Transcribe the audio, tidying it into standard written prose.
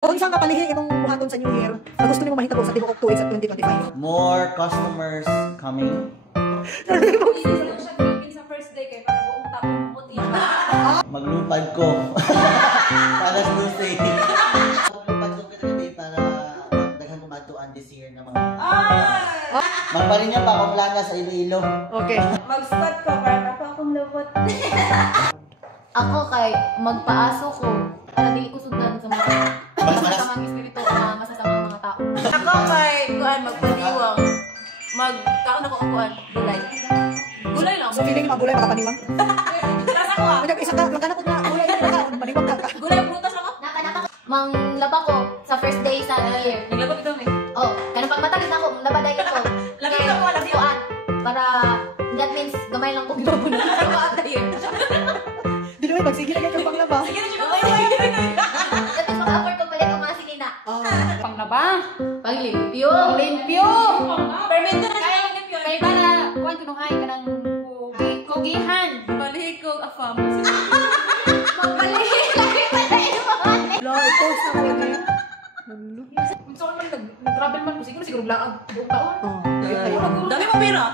Kung isang kapalihin itong buhaton sa New Year, na gusto niyo mahitabo sa Tibok 2 sa 2025. More customers coming. Hindi lang siya gawin sa first day kay para buong taong puti. Maglupad ko. Para susi. Maglupad ko kita today para daghan kumatuan this year na mga. Magparin niya pa akong langa sa Iloilo. Okay. Mag-start ka para pa akong lubot. Ako kay magpaaso ko para dili ko sundan sa mga masasamang espiritu o mga masasamang mga tao. Ako kay kuan magpaniwang. Magkaon ako ang kuan gulay. Gulay lang. So feeling magulay makapaniwang. Rasa ko ah. Kung isa ka, magkano ko na gulay na maniwang ka. Gulay prutas lang ako. Mang laba ko sa first day sa New Year. Naglabot ito eh. Oh, kanang pag matagis ako, laba dahil ko. Labi ko, labi ko. Para that means gamay lang ko ginawa na sa mga year. Di naman, magsige na kayo panglaba. Sige na siya gulay. That means mag-afford ko palit ang mga sinina. Panglaba. Paglimpyo. Limpyo. Permento na siya yung limpyo. Kay para kuan kunuhay ka ng kugihan. Balihig afam. Magbalik. Lagi pa na yung mga Lo, i-post na ko lagi. Unsa man nag-travel man ko siguro blaag buong taon. Oh, lagi tayo. Dami mo pera.